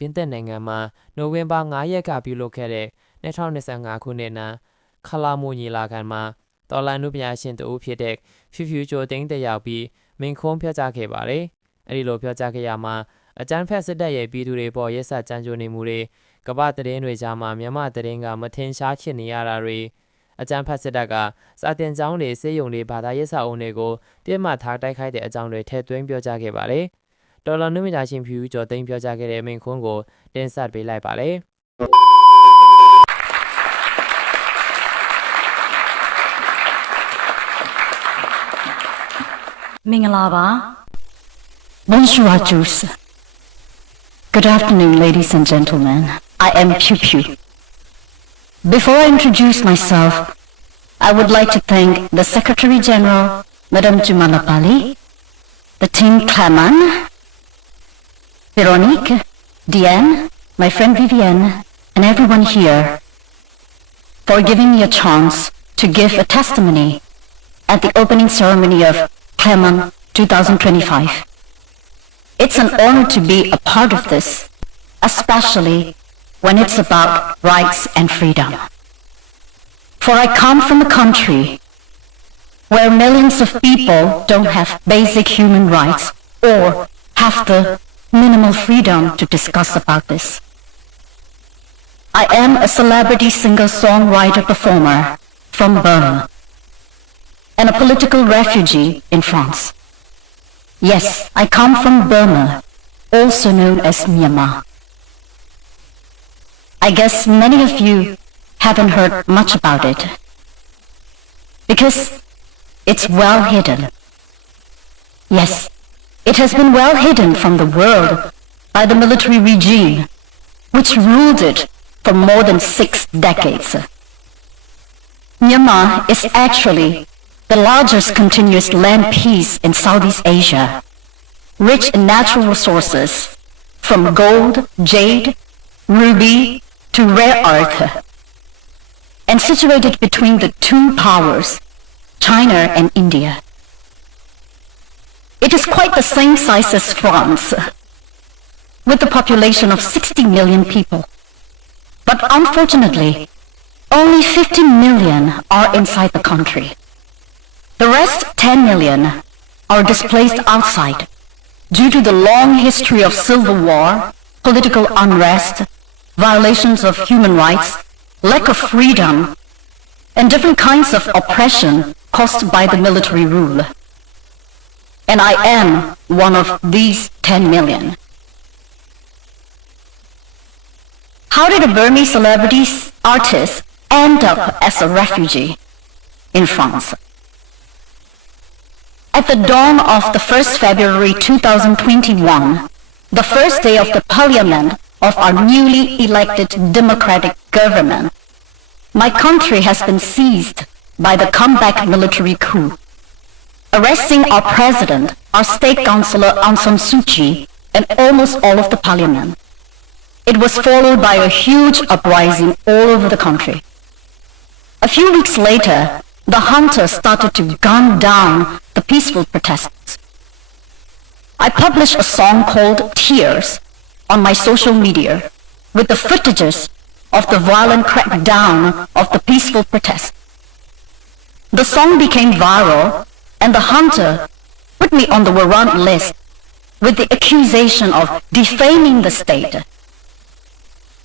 ပြင်သစ်နိုင်ငံမှာနိုဝင်ဘာ9ရက်ကပြုလုပ်ခဲ့တဲ့2025ခုနှစ်နာခလာမိုညီလာခံမှာတော်လန်နုပညာရှင်တဦးဖြစ်တဲ့ဖြူဖြူကျော်သိန်းတက်ရောက်ပြီးမိန့်ခွန်းပြောကြားခဲ့ပါတယ်။အဲဒီလိုပြောကြားခဲ့ရမှာအကြမ်းဖက်စစ်တပ်ရဲ့ပြည်သူတွေပေါ်ရက်စက်ကြမ်းကြုတ်နေမှုတွေကမ္ဘာသတင်းတွေကြားမှာမြန်မာသတင်းကမထင်ရှားဖြစ်နေရတာတွေအကြမ်းဖက်စစ်တပ်ကစာတင်ကျောင်းတွေစေယုံတွေဘာသာရေးစာအုပ်တွေကိုပြစ်မှတ်ထားတိုက်ခိုက်တဲ့အကြောင်းတွေထည့်သွင်းပြောကြားခဲ့ပါတယ်။တော်လန်နုပညာရှင်ဖြူဖြူကျော်သိန်းပြောကြားခဲ့တဲ့မိန့်ခွန်းကိုတင်ဆက်ပေးလိုက်ပါတယ်။ Mingalaba. Bonjour à tous. Good afternoon, ladies and gentlemen. I am Pew Pew. Before I introduce myself, I would like to thank the Secretary General, Madame Jumalapali, the team Claman, Veronique, Diane, my friend Vivienne, and everyone here for giving me a chance to give a testimony at the opening ceremony of Claman 2025. It's an honor to be a part of this, especially when it's about rights and freedom. For I come from a country where millions of people don't have basic human rights or have the minimal freedom to discuss about this. I am a celebrity singer-songwriter performer from Burma and a political refugee in France. Yes, I come from Burma, also known as Myanmar. I guess many of you haven't heard much about it, because it's well hidden. Yes, it has been well hidden from the world by the military regime, which ruled it for more than 6 decades. Myanmar is actually the largest continuous land piece in Southeast Asia, rich in natural resources, from gold, jade, ruby, to rare earth, and situated between the two powers, China and India. It is quite the same size as France, with a population of 60 million people. But unfortunately, only 50 million are inside the country. The rest 10 million are displaced outside due to the long history of civil war, political unrest, violations of human rights, lack of freedom, and different kinds of oppression caused by the military rule. And I am one of these 10 million. How did a Burmese celebrity artist end up as a refugee in France? At the dawn of the 1st February 2021, the first day of the parliament of our newly elected democratic government, my country has been seized by the comeback military coup, arresting our president, our state councillor Aung San Suu Kyi, and almost all of the parliament. It was followed by a huge uprising all over the country. A few weeks later, the hunters started to gun down the peaceful protesters. I published a song called Tears on my social media with the footages of the violent crackdown of the peaceful protest. The song became viral and the hunter put me on the warrant list with the accusation of defaming the state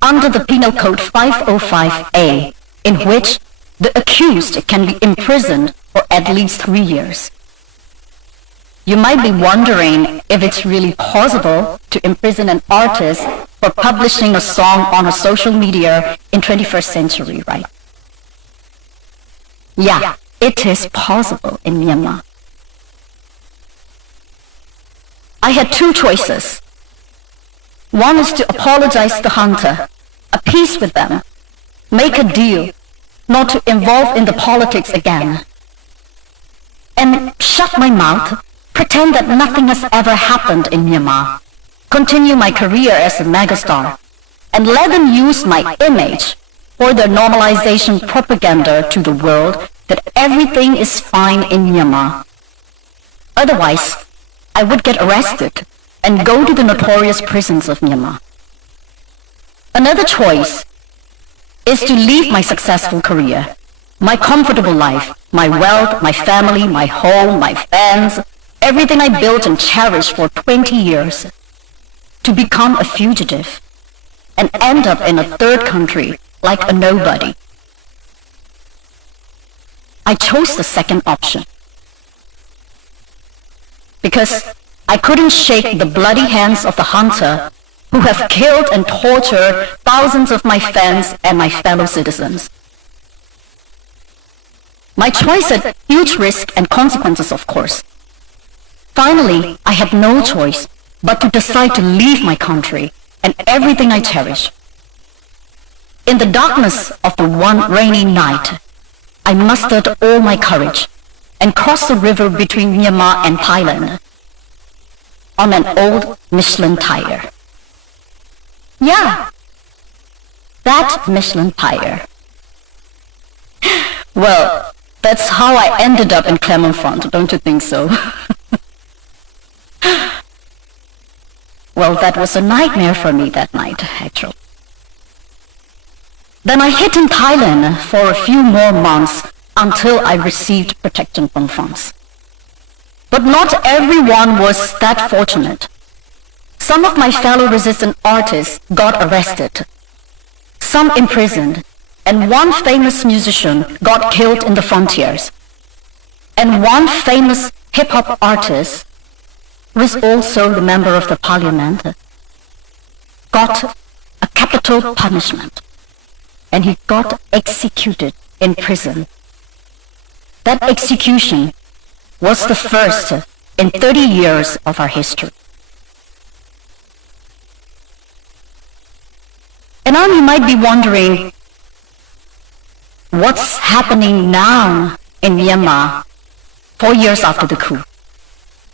under the Penal Code 505A, in which the accused can be imprisoned for at least 3 years. You might be wondering if it's really possible to imprison an artist for publishing a song on a social media in 21st century, right? Yeah, it is possible in Myanmar. I had 2 choices. One is to apologize to the hunter, appease with them, make a deal, not to involve in the politics again, and shut my mouth, pretend that nothing has ever happened in Myanmar, continue my career as a megastar, and let them use my image for their normalization propaganda to the world that everything is fine in Myanmar. Otherwise, I would get arrested and go to the notorious prisons of Myanmar. Another choice is to leave my successful career, my comfortable life, my wealth, my family, my home, my fans, everything I built and cherished for 20 years, to become a fugitive and end up in a third country like a nobody. I chose the second option because I couldn't shake the bloody hands of the hunter who have killed and tortured thousands of my fans and my fellow citizens. My choice had huge risk and consequences, of course. Finally, I had no choice but to decide to leave my country and everything I cherish. In the darkness of the one rainy night, I mustered all my courage and crossed the river between Myanmar and Thailand on an old Michelin tire. Yeah, that Michelin tire. Well, that's how I ended up in Clermont-Ferrand, don't you think so? Well, that was a nightmare for me that night, actually. Then I hid in Thailand for a few more months until I received protection from France. But not everyone was that fortunate. Some of my fellow resistant artists got arrested, some imprisoned, and one famous musician got killed in the frontiers. And one famous hip-hop artist, who is also the member of the parliament, got a capital punishment, and he got executed in prison. That execution was the first in 30 years of our history. And now you might be wondering, what's happening now in Myanmar 4 years after the coup?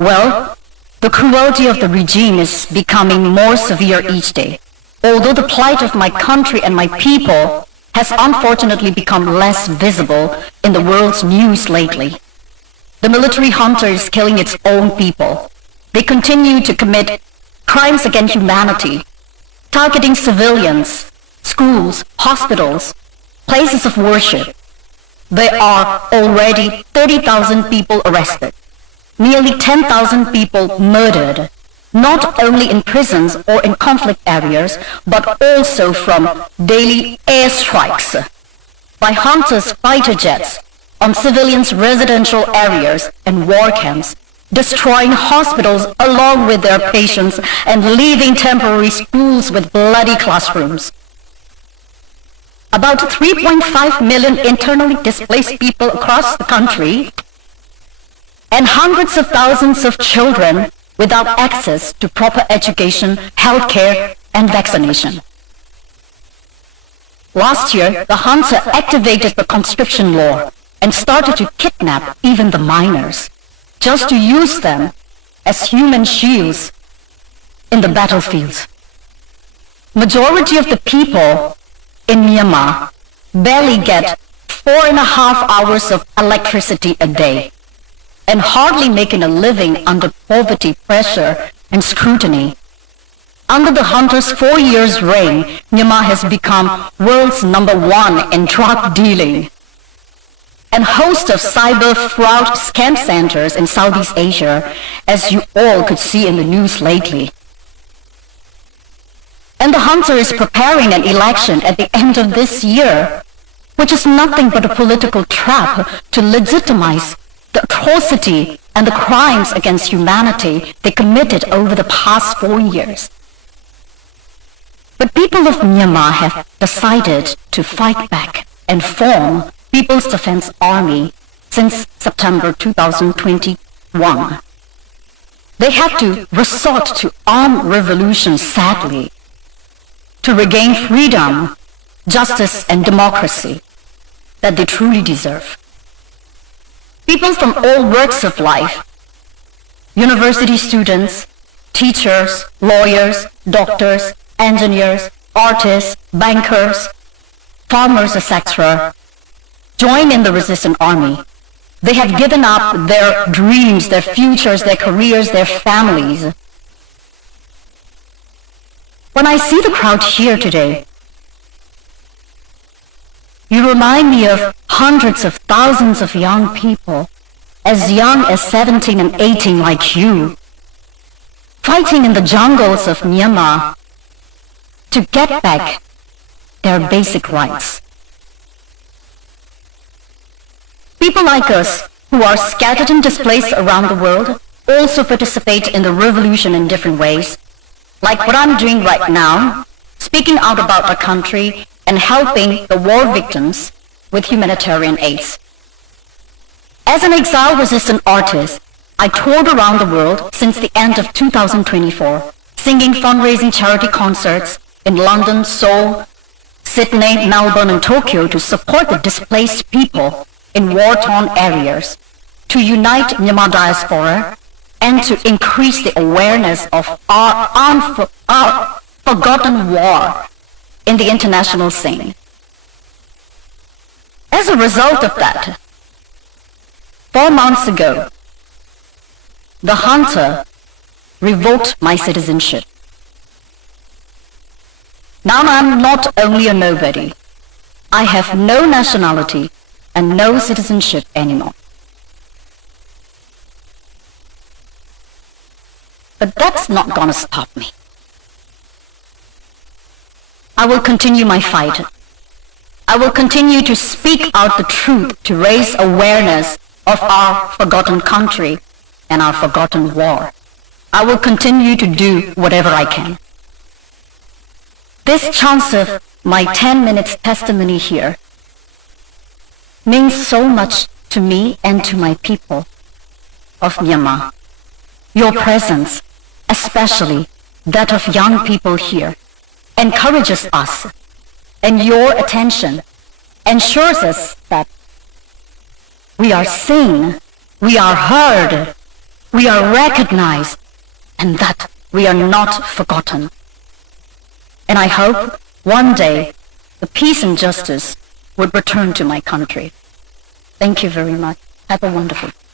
Well, the cruelty of the regime is becoming more severe each day, although the plight of my country and my people has unfortunately become less visible in the world's news lately. The military junta is killing its own people. They continue to commit crimes against humanity, targeting civilians, schools, hospitals, places of worship. There are already 30,000 people arrested, nearly 10,000 people murdered, not only in prisons or in conflict areas, but also from daily airstrikes by hunters' fighter jets on civilians' residential areas and war camps, destroying hospitals along with their patients and leaving temporary schools with bloody classrooms. About 3.5 million internally displaced people across the country, and hundreds of thousands of children without access to proper education, healthcare, and vaccination. Last year, the junta activated the conscription law and started to kidnap even the minors, just to use them as human shields in the battlefields. Majority of the people in Myanmar barely get 4.5 hours of electricity a day, and hardly making a living under poverty, pressure, and scrutiny. Under the junta's 4 years' reign, Myanmar has become world's #1 in drug dealing, and host of cyber fraud scam centers in Southeast Asia, as you all could see in the news lately. And the junta is preparing an election at the end of this year, which is nothing but a political trap to legitimize the atrocity and the crimes against humanity they committed over the past 4 years. But people of Myanmar have decided to fight back and form People's Defense Army since September 2021. They had to resort to armed revolution, sadly, to regain freedom, justice, and democracy that they truly deserve. People from all walks of life, university students, teachers, lawyers, doctors, engineers, artists, bankers, farmers, etc., join in the resistance army. They have given up their dreams, their futures, their careers, their families. When I see the crowd here today, you remind me of hundreds of thousands of young people, as young as 17 and 18 like you, fighting in the jungles of Myanmar to get back their basic rights. People like us, who are scattered and displaced around the world, also participate in the revolution in different ways, like what I'm doing right now, speaking out about our country and helping the war victims with humanitarian aids. As an exile-resistant artist, I toured around the world since the end of 2024, singing fundraising charity concerts in London, Seoul, Sydney, Melbourne, and Tokyo to support the displaced people in war-torn areas, to unite Myanmar diaspora, and to increase the awareness of our forgotten war in the international scene. As a result of that, 4 months ago, the hunter revoked my citizenship. Now I'm not only a nobody, I have no nationality and no citizenship anymore. But that's not gonna stop me. I will continue my fight. I will continue to speak out the truth to raise awareness of our forgotten country and our forgotten war. I will continue to do whatever I can. This chance of my 10 minutes testimony here means so much to me and to my people of Myanmar. Your presence, especially that of young people here, encourages us, and your attention ensures us that we are seen, we are heard, we are recognized, and that we are not forgotten. And I hope one day the peace and justice would return to my country. Thank you very much. Have a wonderful day.